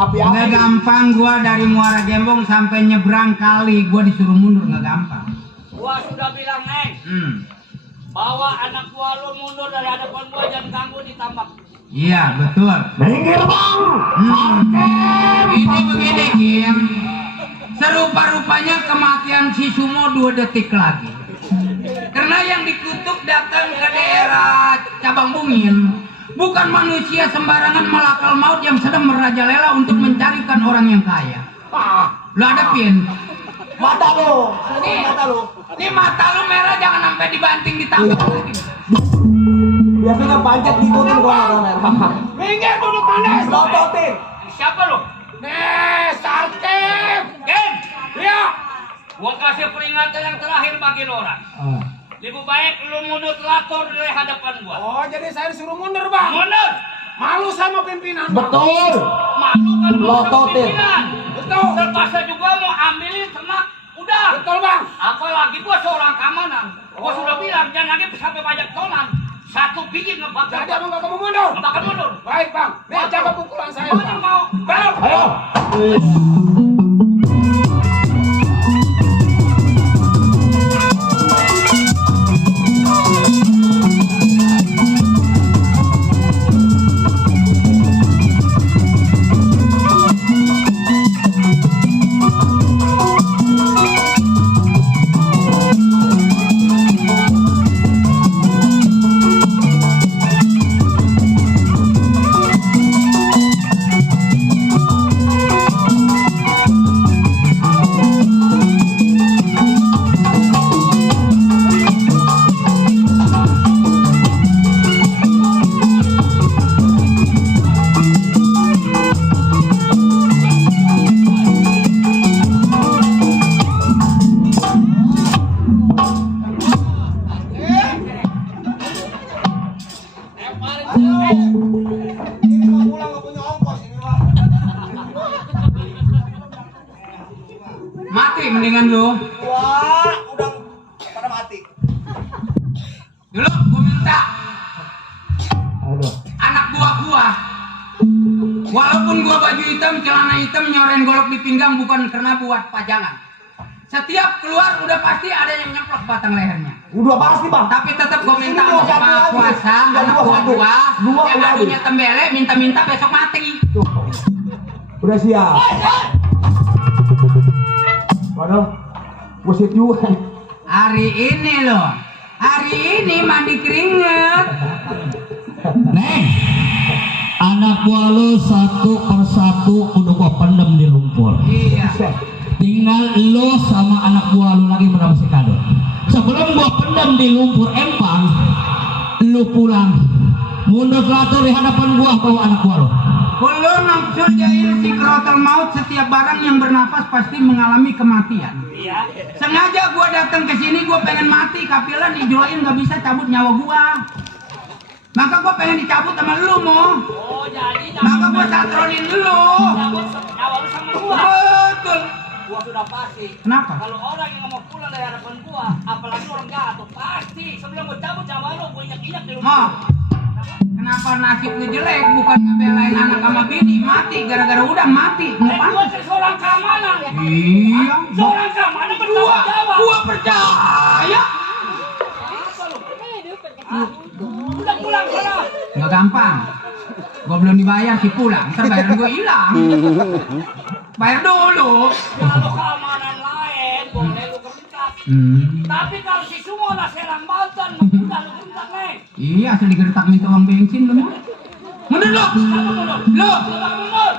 Nggak gampang gua dari Muara Gembong sampai nyebrang kali gua disuruh mundur, nggak gampang. Gua sudah bilang, Neng, bawa anak gua lu mundur dari hadapan gua, jangan ganggu ditambak. Iya betul. Minggir bang. Ini begini Kim, serupa-rupanya kematian si Sumo 2 detik lagi. Karena yang dikutuk datang ke daerah Cabang Bungin bukan manusia sembarangan malakal maut yang sedang merajalela untuk mencarikan orang yang kaya. Lo hadapin. Mata lo. Ini mata lu merah, jangan sampai dibanting ditambak lagi. Biasanya pancet ngikutin gua merah. Minggir duduk panas. Lototin. Siapa lu? Sarkem. Ken. Iya. Gua kasih peringatan yang terakhir bagi lu orang. Lebih baik lu mundur teratur dari hadapan gua. Oh, jadi saya disuruh mundur, Bang. Mundur. Malu sama pimpinan, Bang. Betul. Malu kalau mau sama Lototin. pimpinan. Betul. Terpaksa juga mau ambilin ternak. Udah. Betul, Bang. Apalagi gua seorang keamanan. Gua sudah bilang jangan lagi sampai banyak tonan. 1 biji ngebakar. Jadi Abang gak mau mundur? Ngebakar mundur. Baik, Bang. Nih, coba pukulan saya, Mana Bang. mau? Bang. Ayo. Ini mau pulang gak punya ongkos ini, Bang. Mati mendingan lu. Wah, udah pada mati. Dulu gua minta Aduh. anak buah gua, walaupun gua baju hitam, celana hitam, nyoren golok di pinggang bukan karena buat pajangan. Setiap keluar udah pasti ada yang nyemplok batang lehernya. Udah pasti, Bang. Tapi tetap gua minta Ini dua sama satu lagi. kuasa Udah anak dua buah satu. gua Dua yang lagi. adunya tembele minta-minta besok mati. Tuh. Udah siap. Waduh. Buset juga. Hari ini loh, hari ini mandi keringet. Neng, anak gua lu satu persatu udah gua pendem di lumpur. Iya. Tinggal lu sama anak gua lu lagi mendapat si kado. Sebelum gua pendem di lumpur empang, lu pulang mundur teratur di hadapan gua bawa anak gua lu. Kalau nafsu jahil si krotel maut, setiap barang yang bernapas pasti mengalami kematian. Iya. Sengaja gua datang ke sini, gua pengen mati, kapilan dijolain nggak bisa cabut nyawa gua. Maka gua pengen dicabut sama lu, Mo. Oh, jadi Maka gua satronin lu. cabut nyawa lu sama gua. Betul. Gua sudah pasti. Kenapa? Kalau orang yang nggak mau pulang dari hadapan gua, apalagi orang jatuh, pasti sebelum gua cabut nyawa lu, gua injak-injak di Mo, lumpur. kenapa nasib lu jelek? Bukan ngebelain anak sama bini, mati gara-gara udah mati. Dan gua seorang keamanan. Iya. Seorang keamanan bertanggung jawab. Gua percaya. Apa lu? Udah pulang sana. Nggak gampang. Gua belum dibayar sih pulang, ntar bayaran gua hilang. Bayar dulu. Kalau keamanan lain, boleh lu kebentak. Tapi kalau si Sumo lah Serang Banten, udah lu bentak, Neng. Iya, asal digertak minta uang bensin lu. Mundur lu. Kamu mundur. Lu. Coba mundur.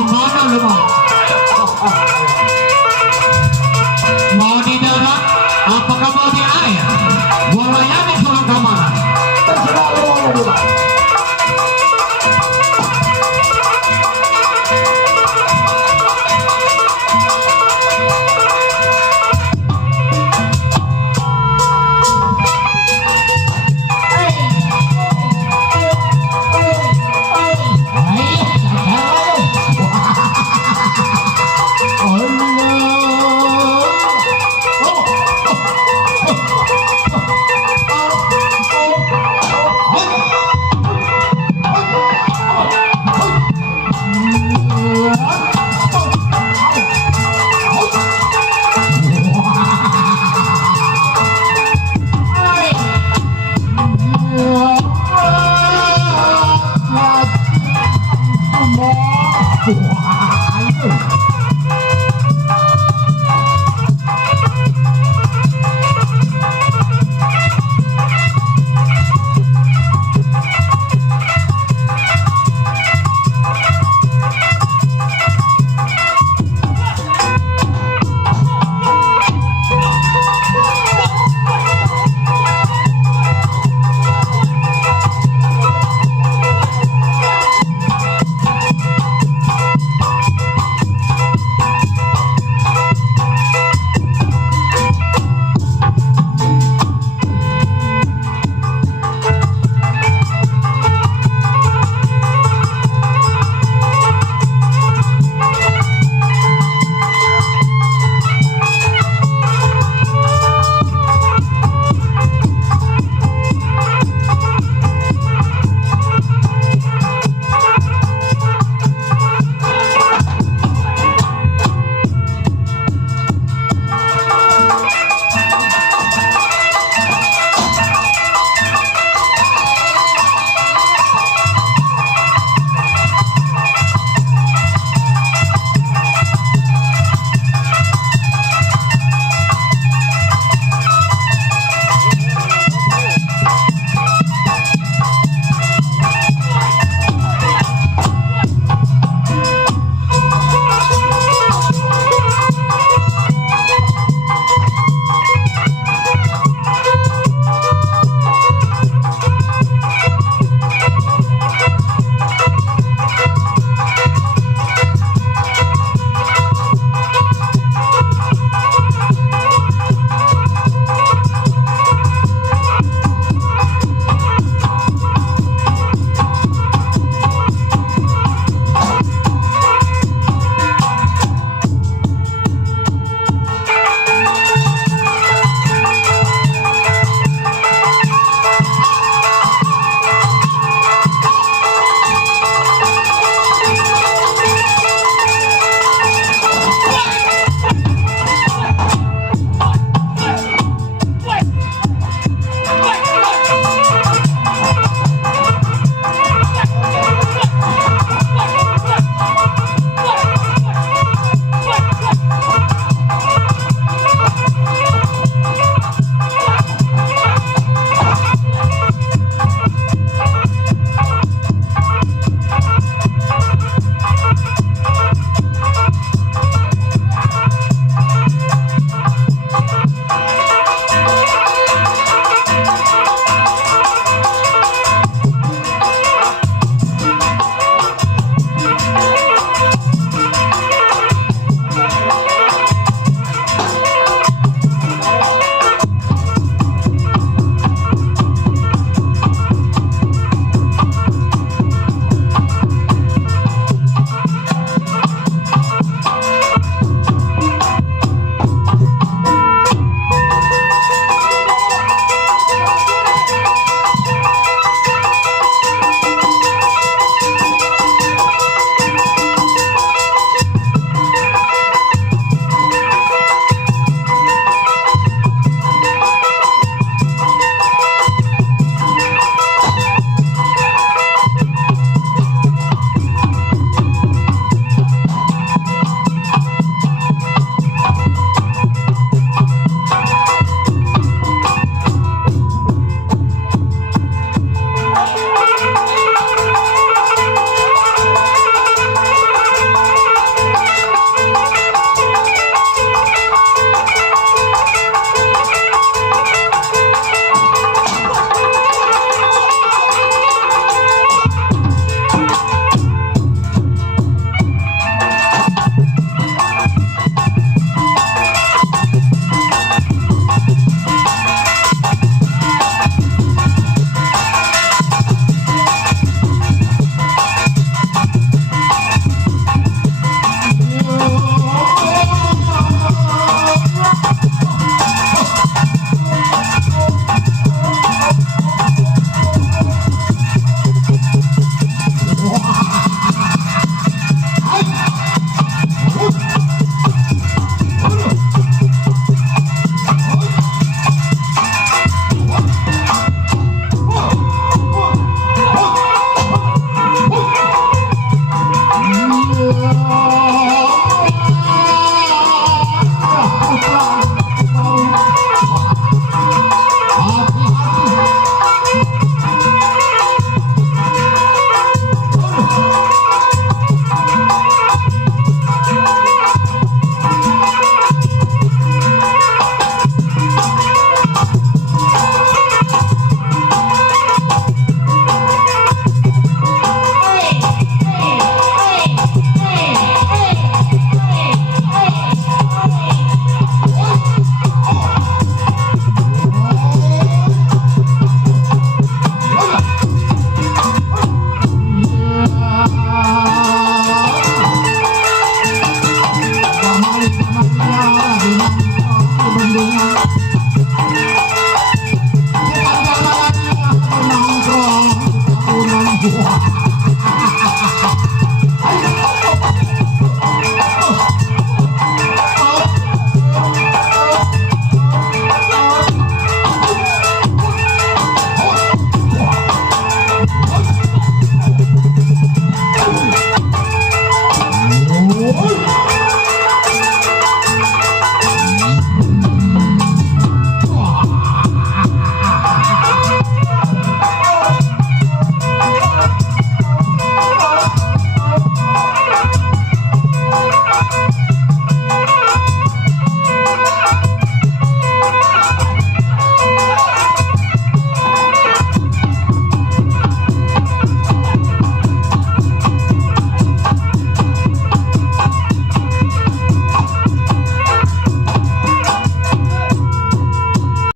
di mana lu mau? Mau di darat? Apakah mau di air? Gua layani suruh ke mana? Terserah lu mau ya Bang. Allah.